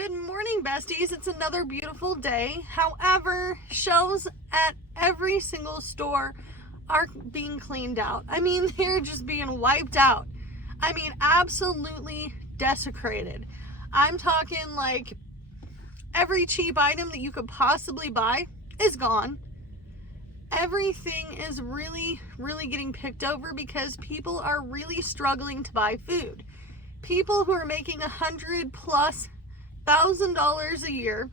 Good morning, besties. It's another beautiful day. However, shelves at every single store are being cleaned out. I mean, they're just being wiped out. I mean, absolutely desecrated. I'm talking like every cheap item that you could possibly buy is gone. Everything is really getting picked over because people are really struggling to buy food. People who are making $100,000+ a year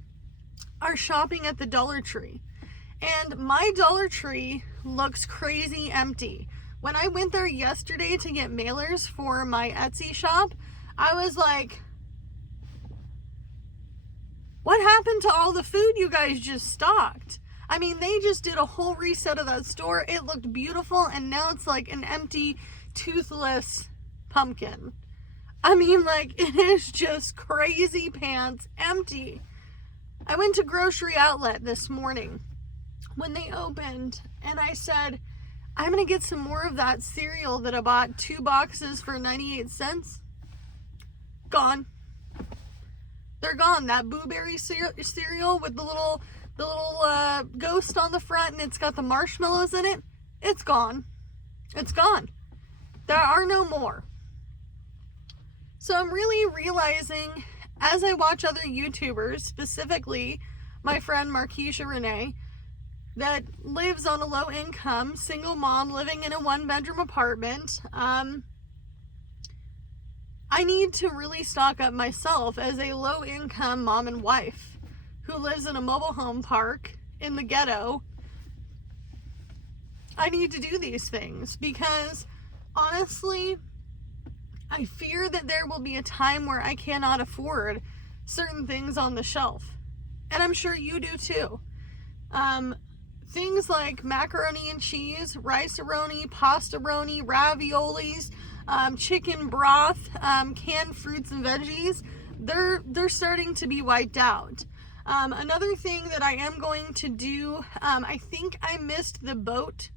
are shopping at the Dollar Tree. And my Dollar Tree looks crazy empty. When I went there yesterday to get mailers for my Etsy shop, I was like, what happened to all the food you guys just stocked? I mean, they just did a whole reset of that store. It looked beautiful, and now it's like an empty, toothless pumpkin. I mean, like, it is just crazy pants empty. I went to Grocery Outlet this morning when they opened, and I said, I'm going to get some more of that cereal that I bought 2 boxes for 98 cents. Gone. They're gone. That blueberry cereal with the little ghost on the front, and it's got the marshmallows in it. It's gone. It's gone. There are no more. So I'm really realizing as I watch other YouTubers, specifically my friend Renee, that lives on a low income, single mom living in a 1-bedroom apartment, I need to really stock up myself as a low income mom and wife who lives in a mobile home park in the ghetto. I need to do these things because honestly, I fear that there will be a time where I cannot afford certain things on the shelf. And I'm sure you do too. Things like macaroni and cheese, rice-a-roni, pasta-roni, raviolis, chicken broth, canned fruits and veggies, they're starting to be wiped out. Another thing that I am going to do, I think I missed the boat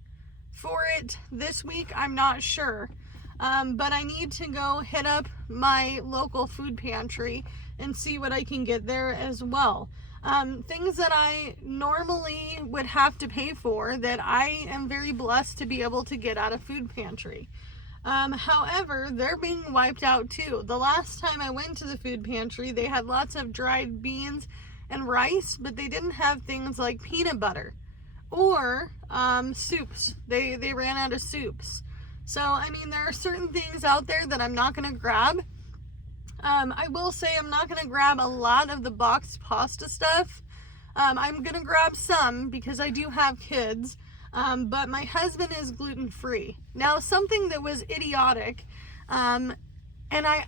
for it this week. I'm not sure. But I need to go hit up my local food pantry and see what I can get there as well. Things that I normally would have to pay for that I am very blessed to be able to get out of food pantry. However, they're being wiped out too. The last time I went to the food pantry, they had lots of dried beans and rice, but they didn't have things like peanut butter or soups. They ran out of soups. So, I mean, there are certain things out there that I'm not going to grab. I will say I'm not going to grab a lot of the boxed pasta stuff. I'm going to grab some because I do have kids. But my husband is gluten-free. Now, something that was idiotic, and I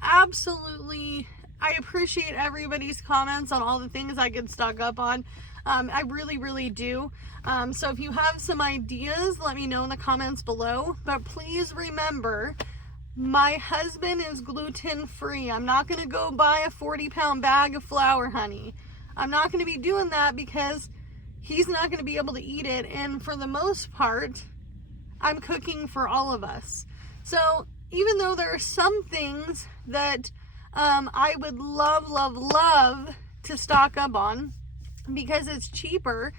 appreciate everybody's comments on all the things I could stock up on. I really do. So if you have some ideas, let me know in the comments below. But please remember, my husband is gluten-free. I'm not going to go buy a 40-pound bag of flour, honey. I'm not going to be doing that because he's not going to be able to eat it. And for the most part, I'm cooking for all of us. So even though there are some things that I would love to stock up on because it's cheaper,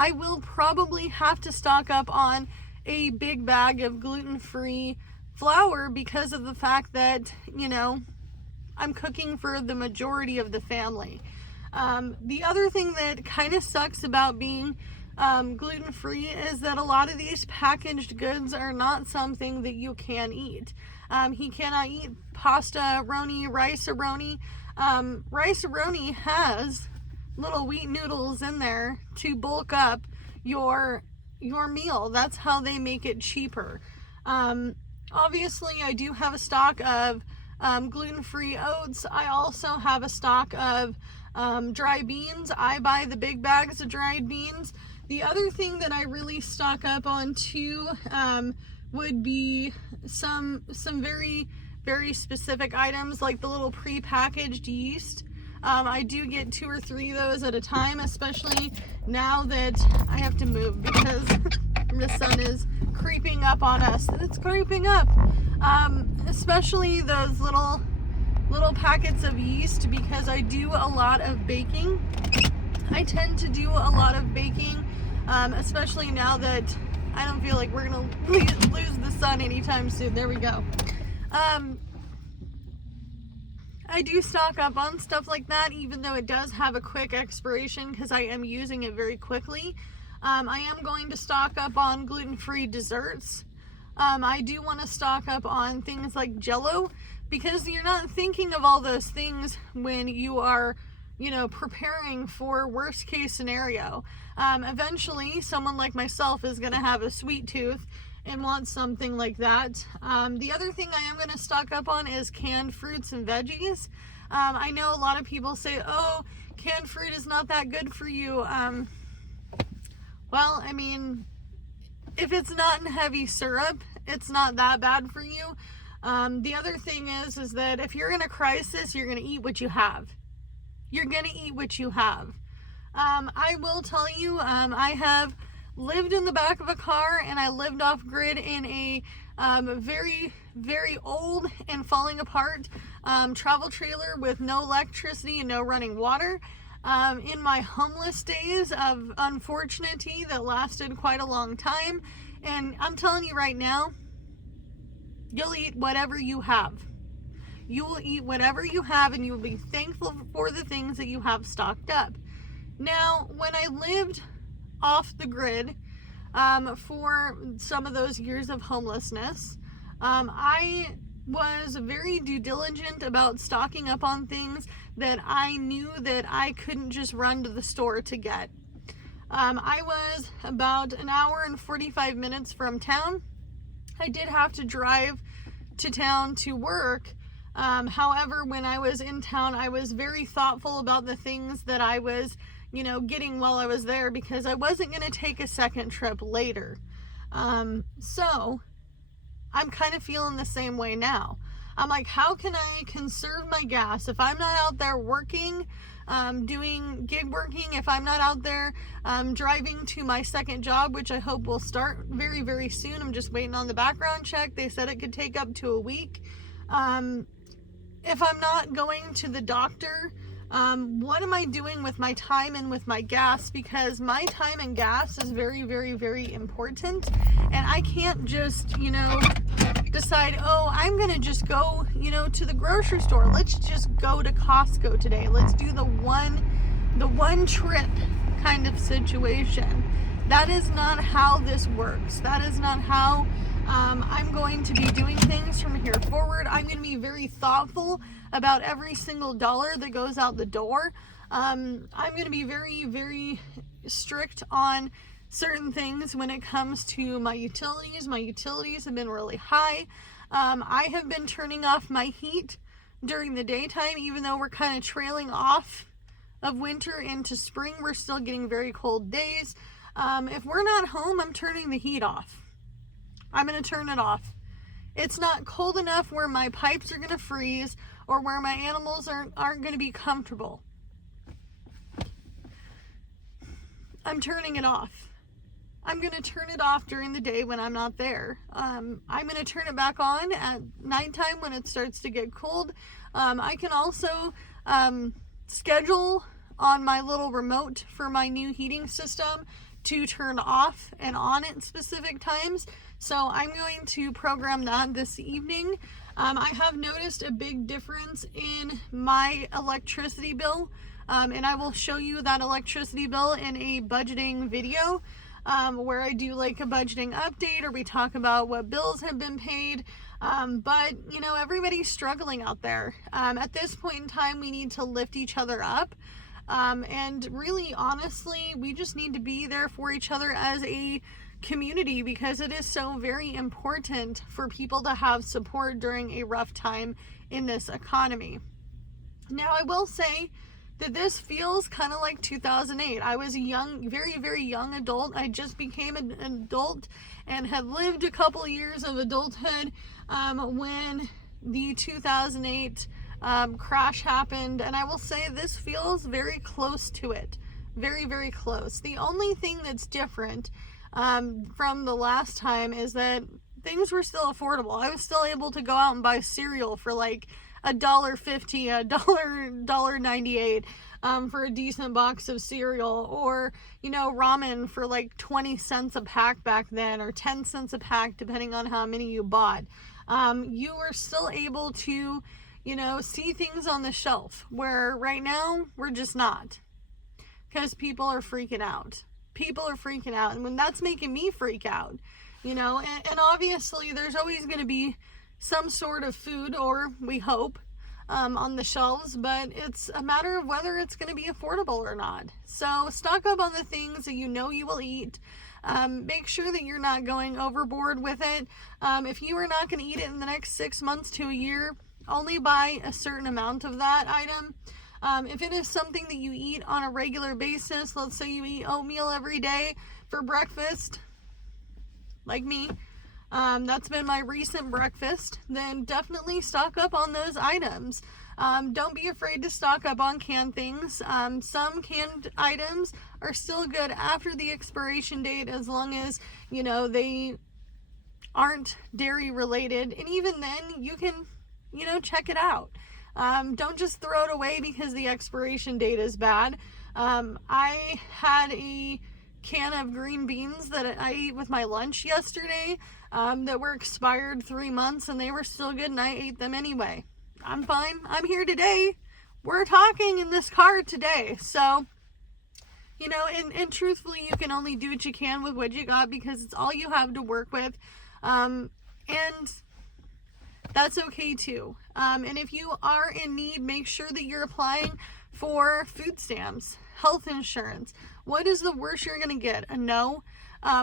I will probably have to stock up on a big bag of gluten-free flour because of the fact that, you know, I'm cooking for the majority of the family. The other thing that kind of sucks about being gluten-free is that a lot of these packaged goods are not something that you can eat. He cannot eat pasta-roni, rice-a-roni. Rice-a-roni has little wheat noodles in there to bulk up your meal. That's how they make it cheaper. Obviously, I do have a stock of gluten-free oats. I also have a stock of dry beans. I buy the big bags of dried beans. The other thing that I really stock up on too would be some very specific items like the little pre-packaged yeast. I do get 2 or 3 of those at a time, especially now that I have to move because the sun is creeping up on us. It's creeping up. Especially those little little packets of yeast because I do a lot of baking. I tend to do a lot of baking, especially now that I don't feel like we're going to lose the sun anytime soon. There we go. I do stock up on stuff like that, even though it does have a quick expiration because I am using it very quickly. I am going to stock up on gluten-free desserts. I do want to stock up on things like Jell-O because you're not thinking of all those things when you are, preparing for worst case scenario. Eventually, someone like myself is going to have a sweet tooth and want something like that. The other thing I am going to stock up on is canned fruits and veggies. I know a lot of people say, oh, canned fruit is not that good for you. Well, I mean, if it's not in heavy syrup, it's not that bad for you. The other thing is that if you're in a crisis, you're going to eat what you have. You're going to eat what you have. I will tell you, I have lived in the back of a car and I lived off grid in a very, very old and falling apart travel trailer with no electricity and no running water. In my homeless days of unfortunity that lasted quite a long time. And I'm telling you right now, you'll eat whatever you have. You will eat whatever you have and you will be thankful for the things that you have stocked up. Now, when I lived off the grid for some of those years of homelessness, I was very due diligent about stocking up on things that I knew that I couldn't just run to the store to get. I was about an hour and 45 minutes from town. I did have to drive to town to work. However, when I was in town, I was very thoughtful about the things that I was, getting while I was there because I wasn't going to take a second trip later. So I'm kind of feeling the same way now. I'm like, how can I conserve my gas if I'm not out there working, doing gig working, if I'm not out there driving to my second job, which I hope will start very, very soon. I'm just waiting on the background check. They said it could take up to a week. If I'm not going to the doctor, what am I doing with my time and with my gas? Because my time and gas is very, very, very important. And I can't just, decide, oh, I'm going to just go, to the grocery store. Let's just go to Costco today. Let's do the one trip kind of situation. That is not how this works. That is not how I'm going to be doing things from here forward. I'm going to be very thoughtful about every single dollar that goes out the door. I'm going to be very, very strict on certain things when it comes to my utilities. My utilities have been really high. I have been turning off my heat during the daytime, even though we're kind of trailing off of winter into spring. We're still getting very cold days. If we're not home, I'm turning the heat off. I'm going to turn it off. It's not cold enough where my pipes are going to freeze or where my animals aren't going to be comfortable. I'm turning it off. I'm going to turn it off during the day when I'm not there. I'm going to turn it back on at nighttime when it starts to get cold. I can also schedule on my little remote for my new heating system to turn off and on at specific times. So I'm going to program that this evening. I have noticed a big difference in my electricity bill, and I will show you that electricity bill in a budgeting video where I do like a budgeting update or we talk about what bills have been paid. But everybody's struggling out there. At this point in time, we need to lift each other up. And really, honestly, we just need to be there for each other as a community because it is so very important for people to have support during a rough time in this economy. Now, I will say that this feels kind of like 2008. I was a young, very, very young adult. I just became an adult and had lived a couple years of adulthood when the 2008 crash happened, and I will say this feels very close to it. Very, very close. The only thing that's different from the last time is that things were still affordable. I was still able to go out and buy cereal for like $1.50, $1.98 for a decent box of cereal, or, you know, ramen for like 20 cents a pack back then, or 10 cents a pack, depending on how many you bought. You are still able to, you know, see things on the shelf, where right now we're just not, because people are freaking out. People are freaking out, and when that's making me freak out, you know, and obviously there's always going to be some sort of food, or we hope, on the shelves, but it's a matter of whether it's going to be affordable or not. So stock up on the things that you know you will eat. Make sure that you're not going overboard with it. If you are not going to eat it in the next 6 months to a year, only buy a certain amount of that item. If it is something that you eat on a regular basis, let's say you eat oatmeal every day for breakfast, like me, that's been my recent breakfast, then definitely stock up on those items. Don't be afraid to stock up on canned things. Some canned items are still good after the expiration date, as long as, you know, they aren't dairy related. And even then, you can, you know, check it out. Don't just throw it away because the expiration date is bad. I had a can of green beans that I ate with my lunch yesterday, that were expired 3 months, and they were still good, and I ate them anyway. I'm fine. I'm here today. We're talking in this car today. So, you know, and truthfully, you can only do what you can with what you got, because it's all you have to work with. And that's okay too. And if you are in need, make sure that you're applying for food stamps, health insurance. What is the worst you're going to get? A no?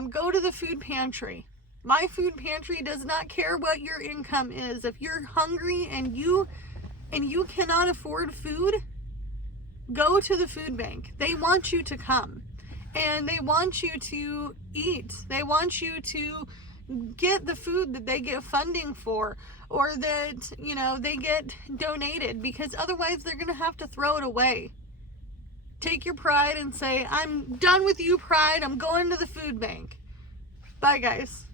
Go to the food pantry. My food pantry does not care what your income is. If you're hungry and you cannot afford food, go to the food bank. They want you to come, and they want you to eat. They want you to get the food that they get funding for, or that, you know, they get donated, because otherwise they're going to have to throw it away. Take your pride and say, I'm done with you, pride. I'm going to the food bank. Bye, guys.